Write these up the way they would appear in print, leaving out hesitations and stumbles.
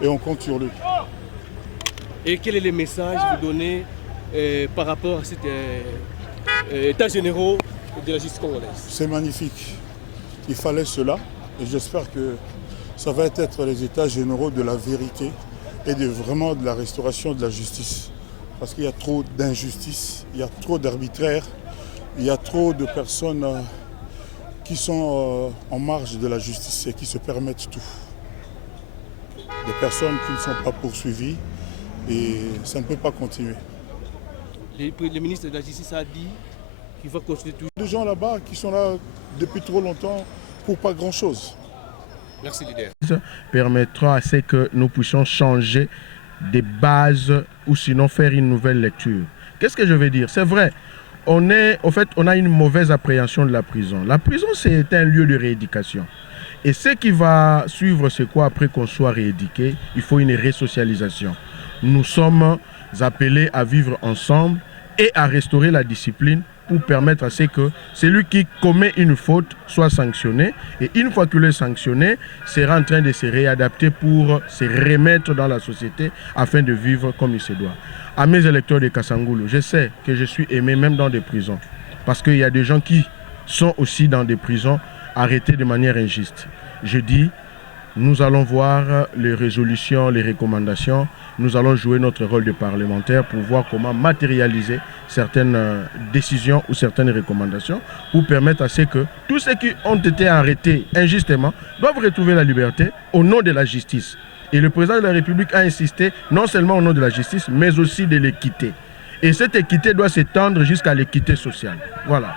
Et on compte sur lui. Et quel est le message que vous donnez par rapport à cet état généraux de la justice congolaise? C'est magnifique. Il fallait cela et j'espère que ça va être les états généraux de la vérité et vraiment de la restauration de la justice. Parce qu'il y a trop d'injustice, il y a trop d'arbitraire, il y a trop de personnes qui sont en marge de la justice et qui se permettent tout. Des personnes qui ne sont pas poursuivies et ça ne peut pas continuer. Le ministre de la Justice a dit qu'il va continuer tout. Des gens là-bas qui sont là depuis trop longtemps pour pas grand-chose. Merci, leader. Permettra à ce que nous puissions changer des bases ou sinon faire une nouvelle lecture. Qu'est-ce que je veux dire? C'est vrai, on a une mauvaise appréhension de la prison. La prison, c'est un lieu de rééducation. Et ce qui va suivre, c'est quoi? Après qu'on soit rééduqué, il faut une résocialisation. Nous sommes appelés à vivre ensemble et à restaurer la discipline pour permettre à ce que celui qui commet une faute soit sanctionné. Et une fois qu'il est sanctionné, sera en train de se réadapter pour se remettre dans la société afin de vivre comme il se doit. À mes électeurs de Kassangoulou, je sais que je suis aimé même dans des prisons. Parce qu'il y a des gens qui sont aussi dans des prisons arrêtés de manière injuste. Je dis, nous allons voir les résolutions, les recommandations. Nous allons jouer notre rôle de parlementaire pour voir comment matérialiser certaines décisions ou certaines recommandations pour permettre à ce que tous ceux qui ont été arrêtés injustement doivent retrouver la liberté au nom de la justice. Et le président de la République a insisté non seulement au nom de la justice, mais aussi de l'équité. Et cette équité doit s'étendre jusqu'à l'équité sociale. Voilà.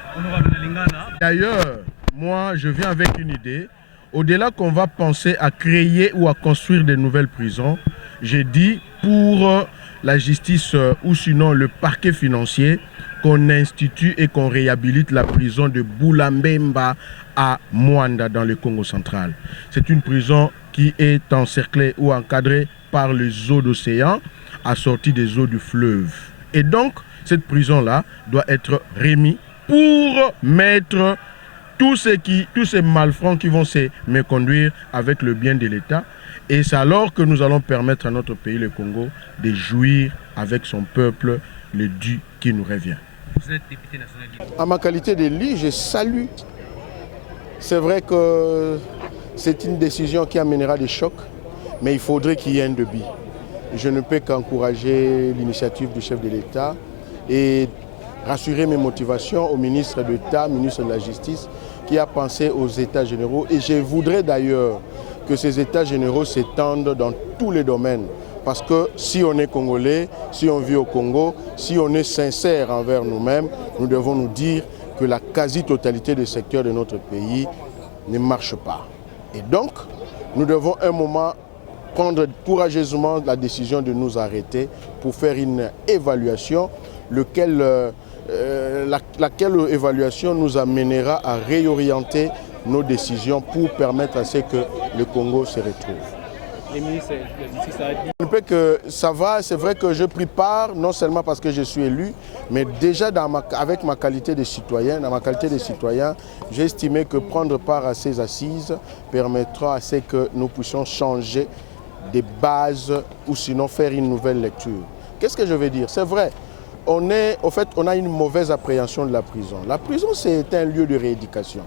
D'ailleurs, moi, je viens avec une idée. Au-delà qu'on va penser à créer ou à construire de nouvelles prisons, j'ai dit pour la justice ou sinon le parquet financier, qu'on institue et qu'on réhabilite la prison de Boulambemba à Mwanda dans le Congo central. C'est une prison qui est encerclée ou encadrée par les eaux d'océan, assorties des eaux du fleuve. Et donc, cette prison-là doit être remise pour mettre tous ces malfrats qui vont se méconduire avec le bien de l'État. Et c'est alors que nous allons permettre à notre pays, le Congo, de jouir avec son peuple le dû qui nous revient. Vous êtes député national. À ma qualité d'élu, je salue. C'est vrai que c'est une décision qui amènera des chocs, mais il faudrait qu'il y ait un débit. Je ne peux qu'encourager l'initiative du chef de l'État et rassurer mes motivations au ministre d'État, ministre de la Justice, qui a pensé aux États généraux. Et je voudrais d'ailleurs que ces États généraux s'étendent dans tous les domaines. Parce que si on est Congolais, si on vit au Congo, si on est sincère envers nous-mêmes, nous devons nous dire que la quasi-totalité des secteurs de notre pays ne marche pas. Et donc, nous devons un moment prendre courageusement la décision de nous arrêter pour faire une évaluation, laquelle évaluation nous amènera à réorienter nos décisions pour permettre à ce que le Congo se retrouve. Les ministres de la Justice a dit... Je peux que ça va, c'est vrai que je pris part, non seulement parce que je suis élu, mais déjà avec ma qualité de citoyen, dans ma qualité de citoyen, j'ai estimé que prendre part à ces assises permettra à ce que nous puissions changer des bases ou sinon faire une nouvelle lecture. Qu'est-ce que je veux dire? C'est vrai, on a une mauvaise appréhension de la prison. La prison, c'est un lieu de rééducation.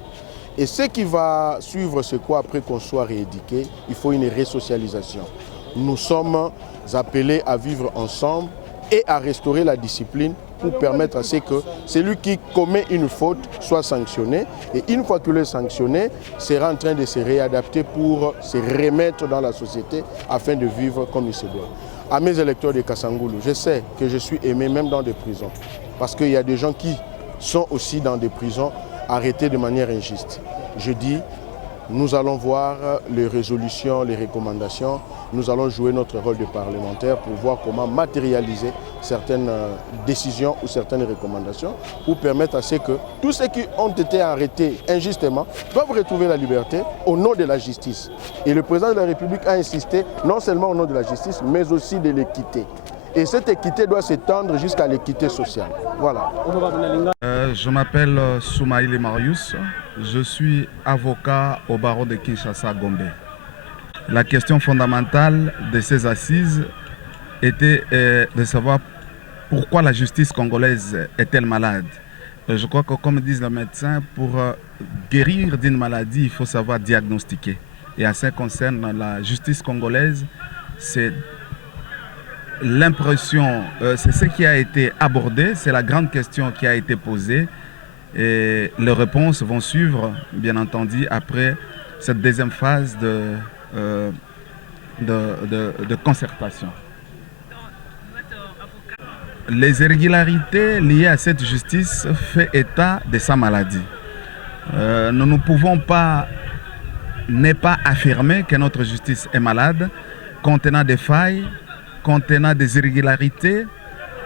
Et ce qui va suivre, c'est quoi? Après qu'on soit rééduqué, il faut une résocialisation. Nous sommes appelés à vivre ensemble et à restaurer la discipline pour permettre à ce que celui qui commet une faute soit sanctionné. Et une fois qu'il est sanctionné, sera en train de se réadapter pour se remettre dans la société afin de vivre comme il se doit. À mes électeurs de Kassangoulou, je sais que je suis aimé même dans des prisons. Parce qu'il y a des gens qui sont aussi dans des prisons arrêtés de manière injuste. Je dis, nous allons voir les résolutions, les recommandations. Nous allons jouer notre rôle de parlementaire pour voir comment matérialiser certaines décisions ou certaines recommandations pour permettre à ce que tous ceux qui ont été arrêtés injustement doivent retrouver la liberté au nom de la justice. Et le président de la République a insisté non seulement au nom de la justice, mais aussi de l'équité. Et cette équité doit s'étendre jusqu'à l'équité sociale. Voilà. Je m'appelle Soumaïli Marius. Je suis avocat au barreau de Kinshasa Gombe. la question fondamentale de ces assises était de savoir pourquoi la justice congolaise est-elle malade. Je crois que, comme disent les médecins, pour guérir d'une maladie, il faut savoir diagnostiquer. Et à ce qui concerne la justice congolaise, c'est l'impression, c'est ce qui a été abordé, c'est la grande question qui a été posée. Et les réponses vont suivre, bien entendu, après cette deuxième phase de concertation. Les irrégularités liées à cette justice font état de sa maladie. Nous ne pouvons pas ne pas affirmer que notre justice est malade, contenant des failles, contenant des irrégularités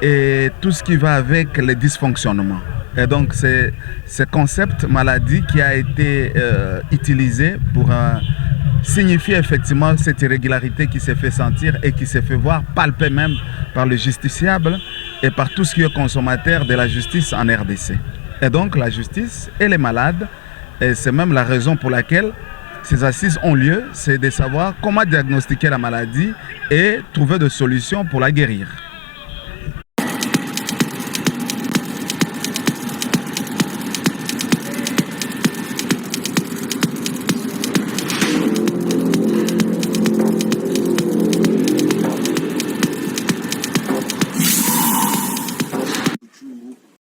et tout ce qui va avec les dysfonctionnements. Et donc c'est ce concept maladie qui a été utilisé pour signifier effectivement cette irrégularité qui s'est fait sentir et qui s'est fait voir, palper même par le justiciable et par tout ce qui est consommateur de la justice en RDC. Et donc la justice, elle est malade et c'est même la raison pour laquelle ces assises ont lieu, c'est de savoir comment diagnostiquer la maladie et trouver des solutions pour la guérir.